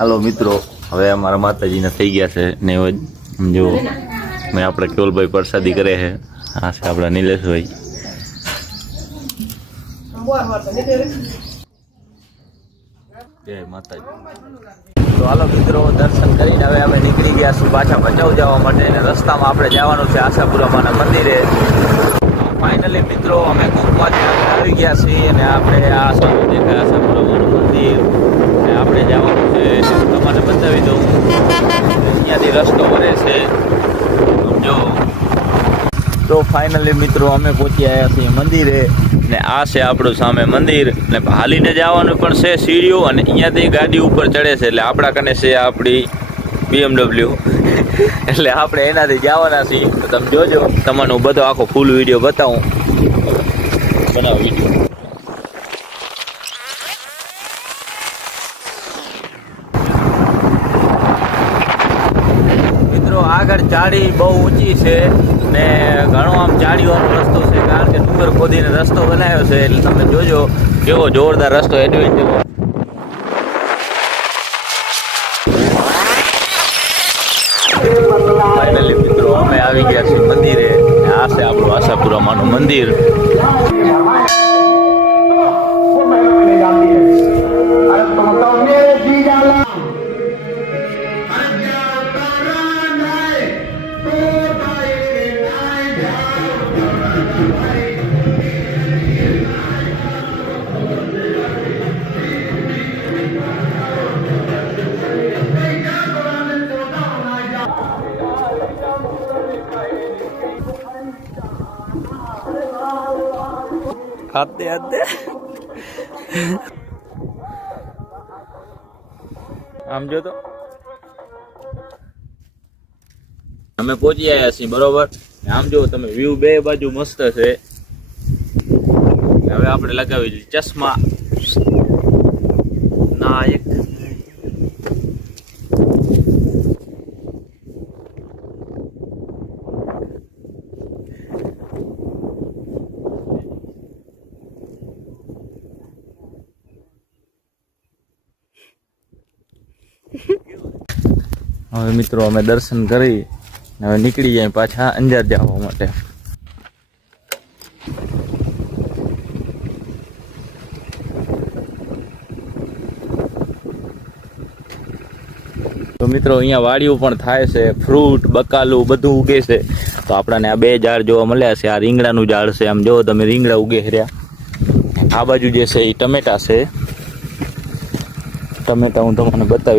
હાલો મિત્રો, હવે અમારા માતાજીને થઈ ગયા છે નૈવેદ. જો મેં આપણે કેવલભાઈ પ્રસાદી કરે છે. આ છે આપણા નિલેશભાઈ. જય માતાજી. તો હાલો મિત્રો, દર્શન કરીને હવે અમે નીકળી ગયા છું પાછા ભચાઉ જવા માટે. અને રસ્તામાં આપણે જવાનું છે આશાપુરામાના મંદિરે. ફાઇનલી મિત્રો અમે કુંભમાંથી આવી ગયા છીએ અને આપણે આ સામે દેખાય આશાપુરામાનું મંદિર. આપણે જવાનું છે, તમારે બતાવી દઉં. અહીંયાથી રસ્તો વળે છે સમજો. તો ફાઇનલી મિત્રો અમે પહોંચી આવ્યા છીએ મંદિરે. ને આ છે આપણું સામે મંદિર. ને હાલીને જવાનું પણ છે સીડીઓ, અને અહીંયાથી ગાડી ઉપર ચડે છે. એટલે આપણા કને છે આપણી BMW. એટલે આપણે એનાથી જવાના છીએ. તો તમે જોજો, તમને હું બધો આખો ફૂલ વિડીયો બતાવું. બનાવો વિડીયો. આગળ ચાડી બહુ ઊંચી છે ને ઘણો આમ ચાડીવાનો રસ્તો છે, કારણ કે ડુંગર ખોદીને રસ્તો બનાવ્યો છે. એટલે તમે જોજો કેવો જોરદાર રસ્તો, એડવેન્ચર. ફાઇનલી મિત્રો અમે આવી ગયા છીએ મંદિરે. આ છે આપણું આશાપુરામાનું મંદિર. આતે આતે આમ જો તો અમે પહોંચી આવ્યા છીએ બરોબર. આમ જો તમે વ્યૂ બે બાજુ મસ્ત છે. હવે આપણે લગાવી ચશ્મા ના એક. હવે મિત્રો અમે દર્શન કરી હવે નીકળી જાય પાછા અંજાર જવા માટે. તો મિત્રો અહીંયા વાડીઓ પણ થાય છે, ફ્રૂટ બકાલું બધું ઉગે છે. તો આપણાને આ બે ઝાડ જોવા મળ્યા છે. આ રીંગણાનું ઝાડ છે, આમ જોવો તમે રીંગણા ઉગે રહ્યા. આ બાજુ જે છે એ ટમેટા છે. ટમેટા હું તમને બતાવી